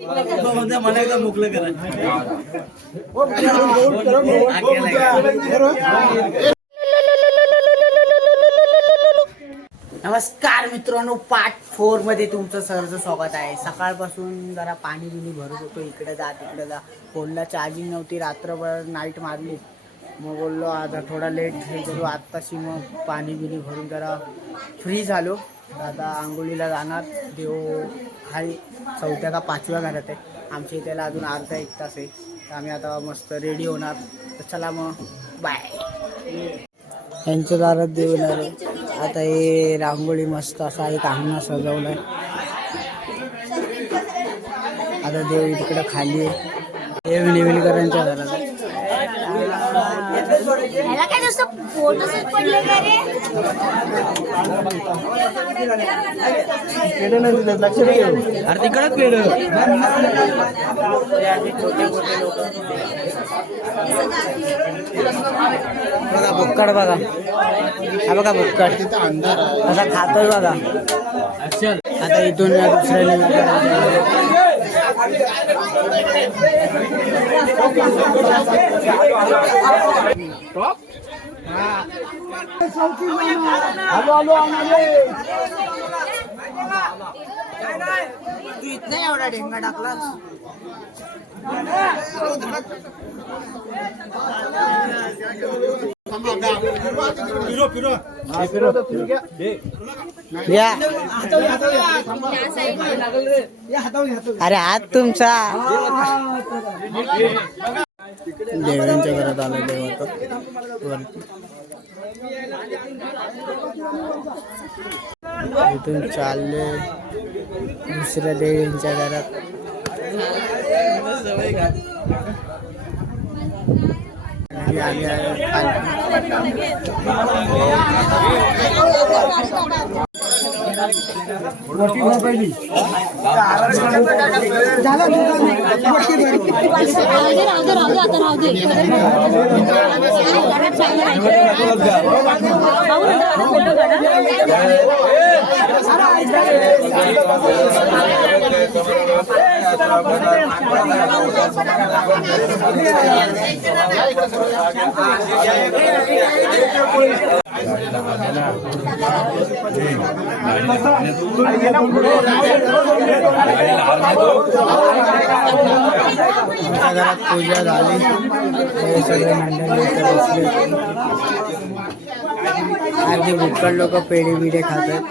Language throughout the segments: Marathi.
मला एकदा करा. नमस्कार मित्रांनो पार्ट फोरमध्ये तुमचं सरचं स्वागत आहे. सकाळपासून जरा पाणी बिणी भरत होतो इकडे जा तिकडे जा. फोनला चार्जिंग नव्हती रात्रभर नाईट मारली. मग बोललो आता थोडा लेट करू आत्ताशी मग पाणी बिणी भरून जरा फ्री झालो. आता आंघोळीला जाणार देव खाली चौथ्या का पाचव्या घरात आहे. आमच्या इथेला अजून अर्धा एक तास आहे. तर आम्ही आता मस्त रेडी होणार. तर चला मग बाय यांच्या दारात देव येणार आहे. आता हे रांगोळी मस्त असा एक अंगणा आहे आता देव इकडं खाली आहे. देव निविलकरांच्या घरात आहे. ह्याला काय नुसतं फोटोच पडले का रे? अरे तिकडे पेड बघा बुक्कड बघा. हा बघा बुक्कड. असा खातोय बघा. आता इथून या दुसऱ्या निविलकरांच्या तू इथं एवढा ढेंगा टाकलास या. अरे हात तुमचा. देवळ्यांच्या घरात आलो देवा इथून चालले दुसऱ्या देवींच्या घरात. आले आणि आम्ही आलो पालखी. राहू दे राहू दे राहू दे आता राहू दे आमच्या घरात पूजा झाली सगळे मंडळी इथं भुक्कड लोक पेढे बिडे खातात.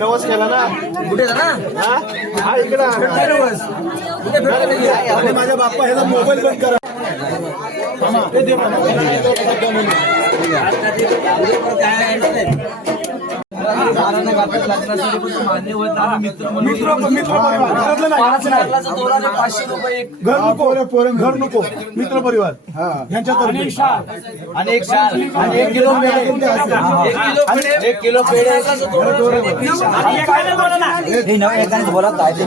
नवस केला ना हा इकडे. माझ्या बाप्पा ह्याला मोबाईल बंद करा. মামা ते दे मला. मित्र मित्र घरातलं नाही. घर नको घर नको मित्र परिवार आणि एक शाल आणि एक किलो पेढे एक किलो पेढे हे नव एकाने बोला काय ते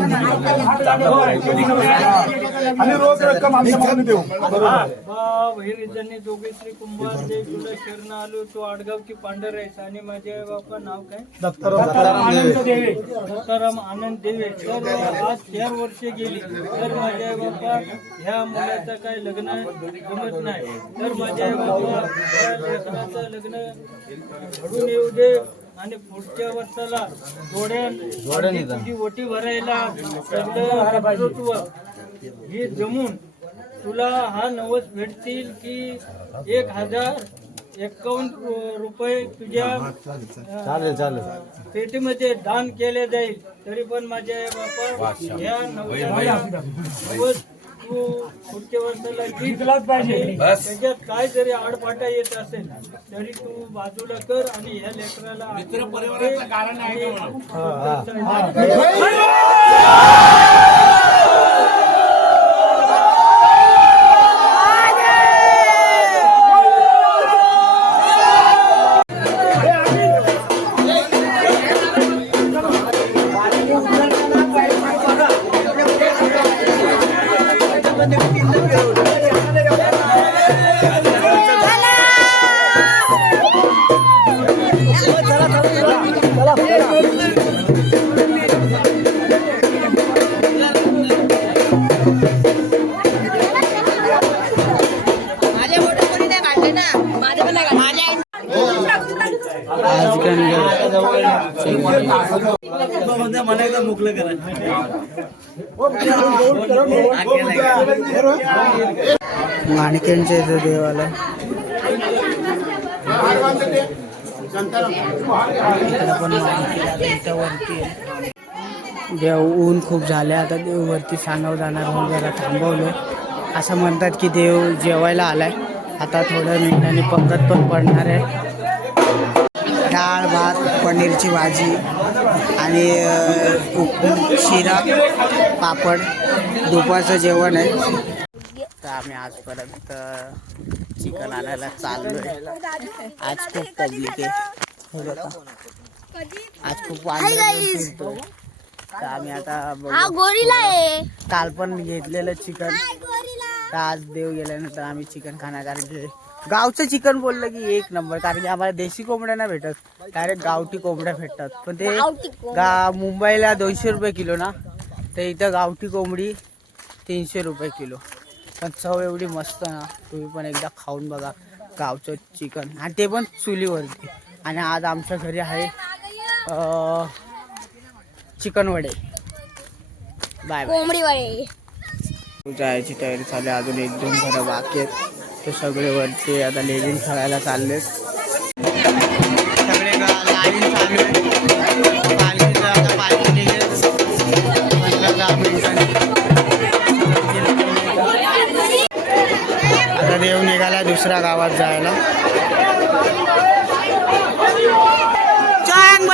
आणि रोज रक्कम आमच्या देऊ बरोबर बहिणी दोघे श्री कुंभार जय तुला शरण आलो तो आडगावची पांढर आहेस आणि माझे बापा नाव काय दत्ताराम आनंद देवे. तर आज चार वर्षे गेली. तर माझ्या आई बापा ह्या मुलाचं काय लग्न जमत नाही. तर माझ्या आई बापा ह्या लेकराचं लग्न घडून येऊ दे. आणि पुढच्या वर्षाला जोड्या तुझी ओटी भरायला सगळं नेतृत्व हे जमून तुला हा नवस भेटतील की एक हजार एकावन्न रुपये तुझ्या चालेल चालेल. पेटीमध्ये दान केले जाईल तरी पण माझ्या आई बापा या तू पुढच्या वर्षाला जिंकलाच पाहिजे. त्याच्यात काय जरी आडपाटा येत असेल तरी तू बाजूला कर आणि ह्या लेकराला मित्र परिवाराचं कारण आहे माणिक्यांच्या इथं देवाला. वरती देव ऊन खूप झाले आता देव वरती सांगावं जाणार म्हणून जरा थांबवलं असं म्हणतात की देव जेवायला आलाय. आता थोड्या मिनिटांनी पंगत पण पडणार आहे. डाळ भात पनीरची भाजी आणि शिरा पापड. दुपारचं जेवण आहे. तर आम्ही आजपर्यंत चिकन आणायला चाललोय. आज खूप पब्लिक आहे. आज खूप तर आम्ही आता. हा आहे. काल पण घेतलेलं चिकन. तर आज देव गेल्यानंतर आम्ही चिकन खाणार कारण की गावचं चिकन बोललं की एक नंबर कारण की आम्हाला देशी कोंबड्या नाही भेटत. डायरेक्ट गावठी कोंबड्या भेटतात. पण ते. गा मुंबईला दोनशे रुपये किलो ना तर इथं गावठी कोंबडी तीनशे रुपये किलो. पण चव एवढी मस्त ना तुम्ही पण एकदा खाऊन बघा गावचं चिकन. आणि ते पण चुलीवरती. आणि आज आमच्या घरी आहे चिकन वडे. Bye bye. कोंबडी वडे. जायची तयारी आहे अजून एक दोन घरं बाकी आहेत. ते सगळे वरती आता लेझिम खेळायला चालले सगळे लाईन चालू आहे. पालखीचं आता पालखी निघेल. पंधरा दहा मिनिटांनी. आता देव निघाला दुसऱ्या गावात जायला. चांग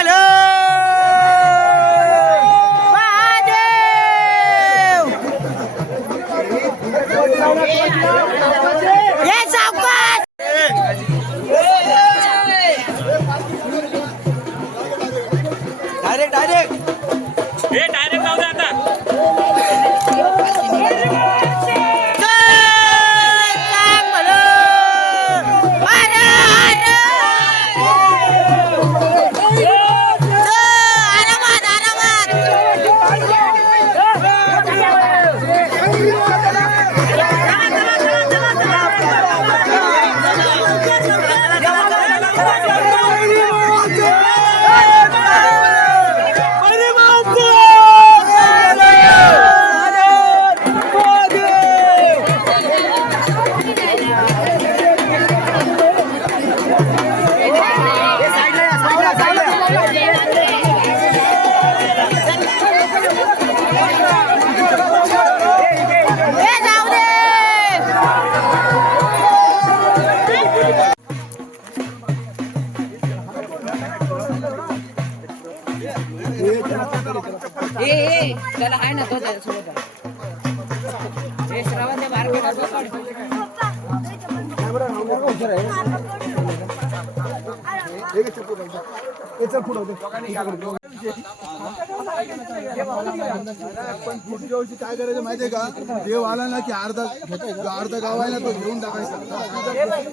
Yeah. ना तो पण पुढच्या वर्षी काय करायचं माहितीये का देव आला ना की अर्धा अर्धा गाव आहे ना तो घेऊन टाकायचा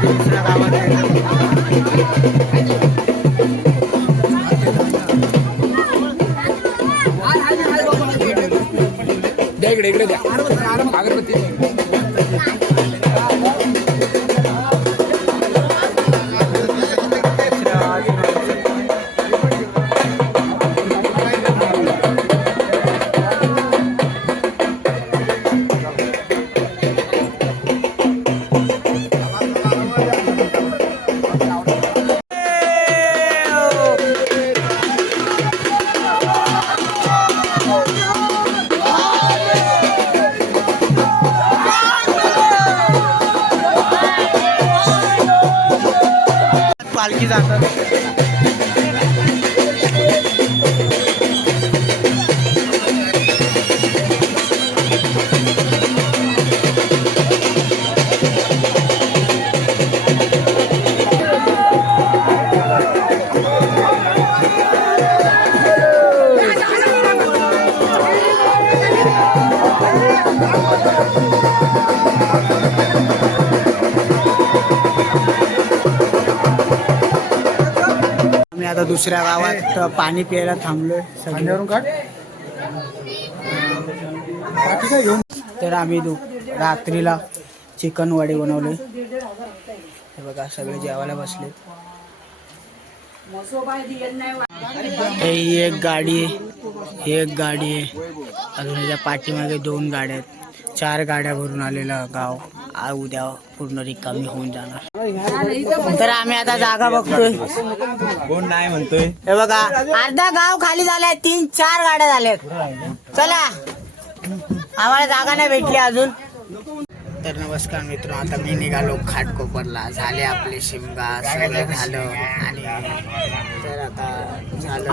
आता पालखी दुसऱ्या गावात आहे आता दुसऱ्या गावात पाणी प्यायला थांबलोय सगळ्यावरून काढ तर आम्ही रात्रीला चिकन वडे बनवले. हे बघा सगळे जेवायला बसलेत ही एक गाडी आहे. एक गाडी आहे. अजून याच्या पाठीमागे दोन गाड्या आहेत. चार गाड्या भरून आलेलं गाव. आ उद्या पूर्ण रिकामी होऊन जाणार. तर आम्ही आता जागा बघतोय. कोण नाही म्हणतोय. हे बघा अर्धा गाव खाली झालाय तीन चार गाड्या झाल्यात. चला. आम्हाला जागा नाही भेटली अजून. तर नमस्कार मित्र आता मी निघालो खाटकोपरला. झाले आपले शिमगा सगळं झालं. आणि तर आता झालं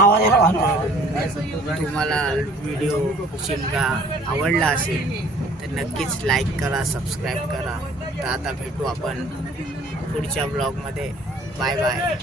तुम्हाला व्हिडिओ शिमगा आवडला असेल तर नक्कीच लाईक करा सबस्क्राईब करा. तर आता भेटू आपण. पुढच्या ब्लॉगमध्ये. Bye bye.